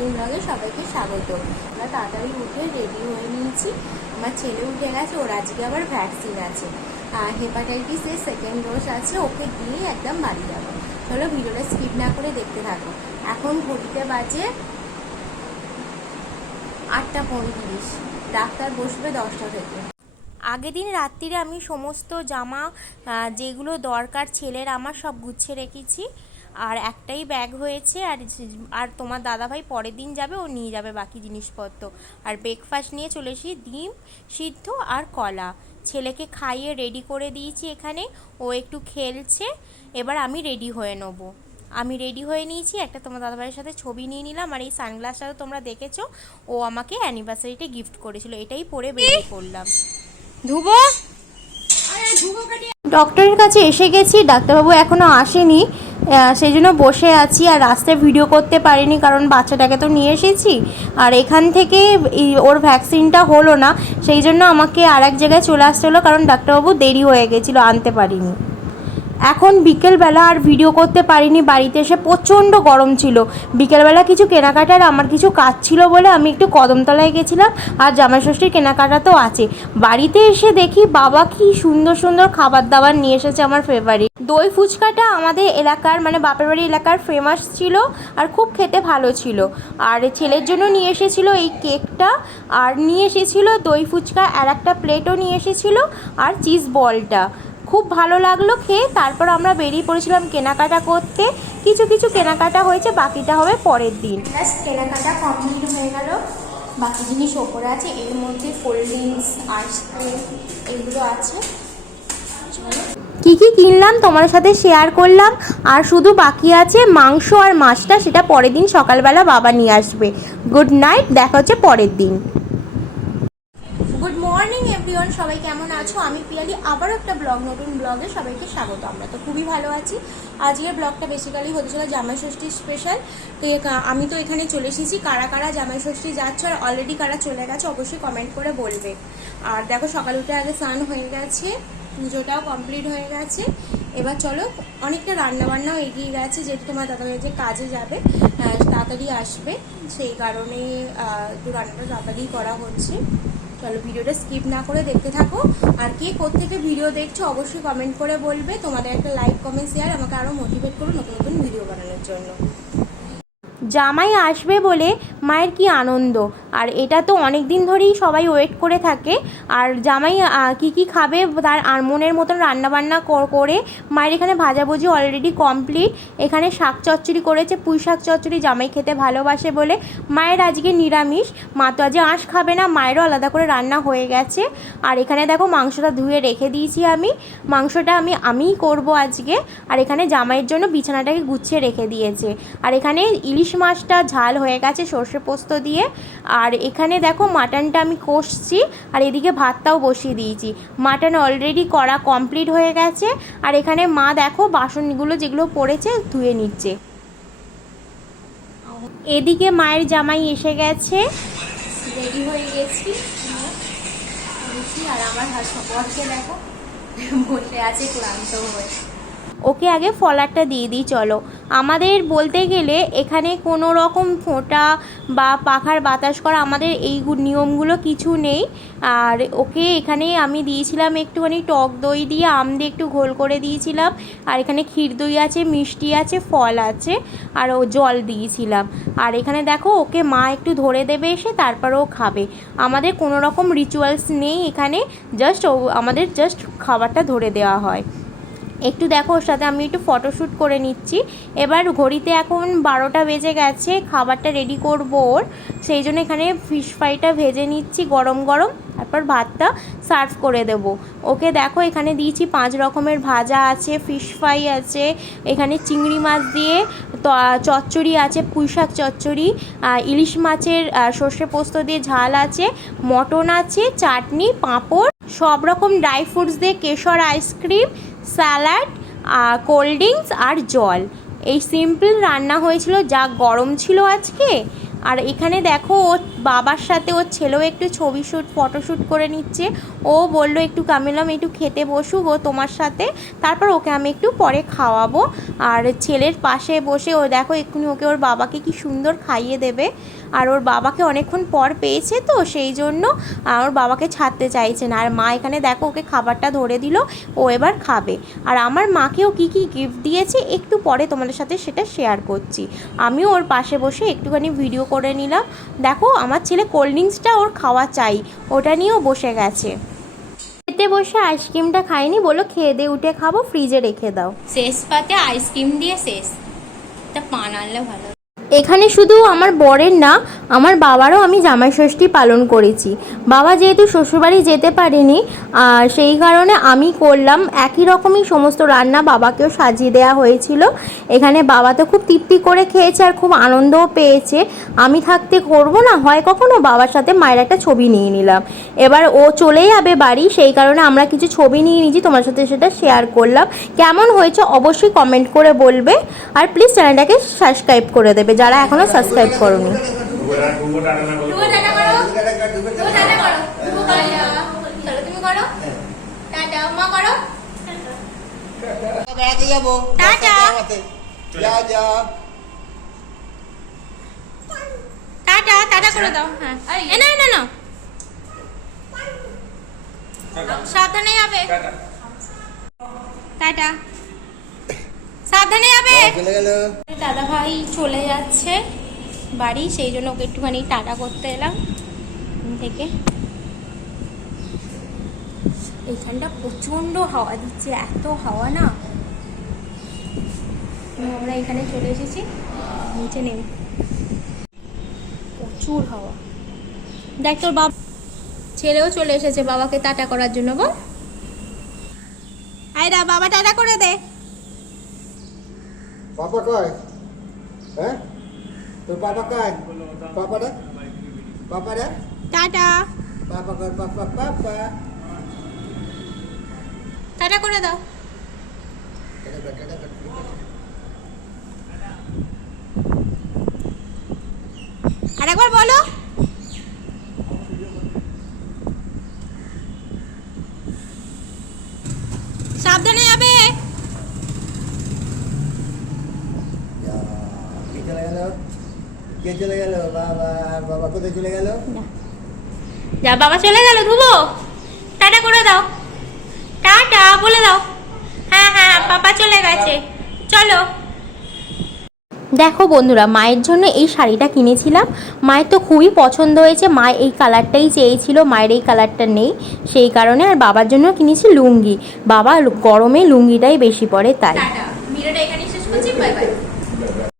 নতুন ব্লগে সবাইকে স্বাগত। আমরা তাড়াতাড়ি উঠে রেডি হয়ে নিয়েছি। আমার ছেলে উঠে গেছে, ওর আজকে আবার ভ্যাকসিন আছে। আর হেপাটাইটিসের সেকেন্ড ডোজ আছে, ওকে দিয়ে একদম বাড়ি যাব। চলো ভিডিওটা স্কিপ না করে দেখতে থাকো। এখন ঘড়িতে বাজে আটটা পঁয়ত্রিশ। ডাক্তার বসবে দশটা থেকে। আগের দিন রাত্রিরে আমি সমস্ত জামা যেগুলো দরকার ছেলের, আমার সব গুছিয়ে রেখেছি। আর একটাই ব্যাগ হয়েছে আর আর তোমার দাদাভাই পরের দিন যাবে ও নিয়ে যাবে বাকি জিনিসপত্র। আর ব্রেকফাস্ট নিয়ে চলে এসেছি ডিম সিদ্ধ আর কলা। ছেলেকে খাইয়ে রেডি করে দিয়েছি এখানে ও একটু খেলছে এবার আমি রেডি হয়ে নেব। আমি রেডি হয়ে নিয়েছি একটা তোমার দাদাভাইয়ের সাথে ছবি নিয়ে নিলাম আর এই সানগ্লাসটাও তোমরা দেখেছ ও আমাকে অ্যানিভার্সারিতে গিফট করেছিল এটাই পরে বেরিয়ে পড়লাম। ধুবো! ডক্টরের কাছে এসে গেছি, ডাক্তারবাবু এখনও আসেনি। সেই জন্য বসে আছি আর রাস্তায় ভিডিও করতে পারিনি কারণ বাচ্চাটাকে তো নিয়ে এসেছি। আর এখান থেকে ওর ভ্যাকসিনটা হলো না, সেই জন্য আমাকে আর এক জায়গায় চলে আসতে হলো কারণ ডাক্তারবাবু দেরি হয়ে গেছিল, আনতে পারিনি। এখন বিকেলবেলা আর ভিডিও করতে পারিনি, বাড়িতে এসে প্রচণ্ড গরম ছিল। বিকেলবেলা কিছু কেনাকাটার আমার কিছু কাজ ছিল বলে আমি একটু কদমতলায় গেছিলাম, আর জামাই ষষ্ঠীর কেনাকাটা তো আছে। বাড়িতে এসে দেখি বাবা কি সুন্দর সুন্দর খাবার দাবার নিয়ে এসেছে আমার ফেভারিট দই ফুচকাটা আমাদের এলাকার মানে বাপের বাড়ি এলাকার ফেমাস ছিল আর খুব খেতে ভালো ছিল। আর ছেলের জন্য নিয়ে এসেছিল এই কেকটা আর নিয়ে এসেছিল দই ফুচকা, আর একটা প্লেটও নিয়ে এসেছিল, আর চিজ বলটা খুব ভালো লাগল খেয়ে। তারপর আমরা বেরিয়ে পড়েছিলাম কেনাকাটা করতে। কিছু কিছু কেনাকাটা হয়েছে বাকিটা হবে পরের দিন। কেনাকাটা কমপ্লিট হয়ে গেল। বাকি জিনিস ওপরে আছে এর মধ্যে কোল্ড ড্রিঙ্কস আইসক্রিম এগুলো আছে। কি কি কিনলাম তোমার সাথে শেয়ার করলাম। আর শুধু বাকি আছে মাংস আর মাছটা সেটা পরের দিন সকালবেলা বাবা নিয়ে আসবে। গুড নাইট দেখা হচ্ছে পরের দিন। এভরিওয়ান সবাই কেমন আছো? আমি পিয়ালি, আবারও একটা ব্লগ, নতুন ব্লগে সবাইকে স্বাগত। আমরা তো খুবই ভালো আছি। আজকের ব্লগটা বেসিক্যালি হতে চলে জামাই ষষ্ঠী স্পেশাল তো আমি তো এখানে চলে এসেছি। কারা কারা জামাই ষষ্ঠী যাচ্ছে আর অলরেডি কারা চলে গেছে অবশ্যই কমেন্ট করে বলবে। আর দেখো সকাল উঠে আগে স্নান হয়ে গেছে, পুজোটাও কমপ্লিট হয়ে গেছে। এবার চলো, অনেকটা রান্নাবান্নাও এগিয়ে গেছে, যেহেতু তোমার দাদাভাই যে কাজে যাবে তাড়াতাড়ি আসবে। সেই কারণে একটু রান্নাটা তাড়াতাড়ি করা হচ্ছে। চলো ভিডিওটা স্কিপ না করে দেখতে থাকো। আর কে কোত্থেকে ভিডিও দেখছ অবশ্যই কমেন্ট করে বলবে। তোমাদের একটা লাইক কমেন্ট শেয়ার আমাকে আরও মোটিভেট করো নতুন নতুন ভিডিও বানানোর জন্য। জামাই আসবে বলে মায়ের কি আনন্দ? আর এটা তো অনেক দিন ধরেই সবাই ওয়েট করে থাকে। আর জামাই কি কি খাবে তার মনের মতন রান্নাবান্না করে মায়ের এখানে ভাজাভুজি অলরেডি কমপ্লিট এখানে শাক চচ্চড়ি করেছে, পুঁই শাক চচ্চড়ি জামাই খেতে ভালোবাসে বলে। মায়ের আজকে নিরামিষ, মা তো আজকে আঁশ খাবে না, মায়েরও আলাদা করে রান্না হয়ে গেছে। আর এখানে দেখো মাংসটা ধুয়ে রেখে দিয়েছি আমি। মাংসটা আমি, আমিই করব আজকে। আর এখানে জামাইয়ের জন্য বিছানাটাকে গুছিয়ে রেখে দিয়েছে। আর এখানে ইলিশ মাছটা ঝাল হয়ে গেছে সর্ষে পোস্ত দিয়ে। আর এখানে দেখো মাটনটা আমি কষছি, আর এদিকে ভাতটাও বসিয়ে দিয়েছি। মাটন অলরেডি করা কমপ্লিট হয়ে গেছে, আর এখানে মা দেখো বাসনগুলো যেগুলো পড়েছে ধুয়ে নিচ্ছে। এদিকে মায়ের জামাই এসে গেছে। রেডি হয়ে গেছি। আর আমার হাসপাতালকে দেখো। বসে আছে ক্লান্ত হয়ে। ওকে আগে ফলারটা দিয়ে দিই, চলো। আমাদের বলতে গেলে এখানে কোনো রকম ফোঁটা বা পাখার বাতাস করা আমাদের এই নিয়মগুলো কিছু নেই। আর ওকে এখানে আমি দিয়েছিলাম একটুখানি টক দই দিয়ে, আম দিয়ে একটু ঘোল করে দিয়েছিলাম। আর এখানে ক্ষীর দই আছে, মিষ্টি আছে, ফল আছে, আর ও জল দিয়েছিলাম। আর এখানে দেখো, ওকে মা একটু ধরে দেবে এসে তারপর ও খাবে। আমাদের কোনো রকম রিচুয়ালস নেই এখানে জাস্ট আমাদের জাস্ট খাবারটা ধরে দেওয়া হয়। একটু দেখো, ওর সাথে আমি একটু ফটোশ্যুট করে নিচ্ছি। এবার ঘড়িতে এখন বারোটা বেজে গেছে, খাবারটা রেডি করব ওর। সেই জন্য এখানে ফিশ ফ্রাইটা ভেজে নিচ্ছি, গরম গরম। তারপর ভাতটা সার্ভ করে দেব। ওকে দেখো, এখানে দিয়েছি পাঁচ রকমের ভাজা আছে ফিশ ফ্রাই আছে, এখানে চিংড়ি মাছ দিয়ে চচ্চড়ি আছে পুঁই শাক চচ্চড়ি ইলিশ মাছের সর্ষে পোস্ত দিয়ে ঝাল আছে, মটন আছে, চাটনি, পাঁপড়, সব রকম ড্রাই ফ্রুটস দিয়ে কেশর ice cream salad cold drinks আর জল। এই সিম্পল রান্না হয়েছিল, যা গরম ছিল আজকে। আর এখানে দেখো, ও বাবার সাথে ওর ছেলেও একটু ছবি শ্যুট ফটোশ্যুট করে নিচ্ছে। ও বলল, একটু কামিলাম একটু খেতে বসুক ও তোমার সাথে। তারপর ওকে আমি একটু পরে খাওয়াবো। আর ছেলের পাশে বসে ও দেখো, এক্ষুনি ওকে ওর বাবাকে কি সুন্দর খাইয়ে দেবে। আর ওর বাবাকে অনেকক্ষণ পর পেয়েছে তো, সেই জন্য ওর বাবাকে ছাড়তে চাইছে না। আর মা এখানে দেখো, ওকে খাবারটা ধরে দিল, ও এবার খাবে। আর আমার মাকেও কি কি গিফট দিয়েছে, একটু পরে তোমাদের সাথে সেটা শেয়ার করছি। আমিও ওর পাশে বসে একটুখানি ভিডিও করে নিলাম। দেখো, আমার ছেলে কোল্ড ড্রিঙ্কসটা ওর খাওয়া চাই, ওটা নিয়েও বসে গেছে। খেতে বসে আইসক্রিমটা খাইনি বলো খেয়ে দিয়ে উঠে খাব ফ্রিজে রেখে দাও। শেষ পাতে আইসক্রিম দিয়ে শেষ। তা পান আনলে ভালো। এখানে শুধু আমার বরের না, আমার বাবারও আমি জামাই ষষ্ঠী পালন করেছি। বাবা যেহেতু শ্বশুরবাড়ি যেতে পারেনি, আর সেই কারণে আমি করলাম, একই রকমই সমস্ত রান্না বাবাকেও সাজিয়ে দেওয়া হয়েছিল। এখানে বাবা তো খুব তৃপ্তি করে খেয়েছে আর খুব আনন্দও পেয়েছে। আমি থাকতে করব না, হয় কখনো? বাবার সাথে মায়ের একটা ছবি নিয়ে নিলাম। এবার ও চলে যাবে বাড়ি, সেই কারণে আমরা কিছু ছবি নিয়ে নিয়েছি, তোমার সাথে সেটা শেয়ার করলাম। কেমন হয়েছে অবশ্যই কমেন্ট করে বলবে, আর প্লিজ চ্যানেলটাকে সাবস্ক্রাইব করে দেবে। যারা এখনও সাবস্ক্রাইব করনি। বেড়াতে যাব টাটা। করে দাও। হ্যাঁ। না না না। সাবধানে যাবে। টাটা। সাবধানে যাবে। চলে গেল। দাদা ভাই চলে যাচ্ছে বাড়ি সেই জন্য ওকে একটুখানি টাটা করতে এলাম। থেকে। এইখানটা প্রচণ্ড হাওয়া দিচ্ছে এত হাওয়া না। আমরা এখানে চলে এসেছি নিচে নেমে। প্রচুর হাওয়া। দেখ তোর বাবা ছেলেও চলে এসেছে বাবাকে টাটা করার জন্য বল। আয়রা বাবা টাটা করে দে। পাপা কয়? হ্যাঁ? তোর পাপা কয়? পাপাটা পাপাটা টাটা। পাপা কয় পাপা পাপা টাটা করে দাও। আরেকবার বলো সাবধানে যাবে কে চলে গেল? বাবা বাবা কোথায় চলে গেল? যা বাবা চলে গেল ধুবো। টাটা করে দাও। টাটা বলে দাও। হ্যাঁ হ্যাঁ পাপা চলে গেছে। চলো। দেখো বন্ধুরা মায়ের জন্য এই শাড়িটা কিনেছিলাম। মায়ের তো খুবই পছন্দ হয়েছে। মা এই কালারটাই চেয়েছিল মায়ের এই কালারটা নেই। সেই কারণে আর বাবার জন্য কিনেছি লুঙ্গি। বাবা গরমে লুঙ্গিটাই বেশি পরে তাই। ভিডিওটা এখানেই শেষ করছি। Bye bye.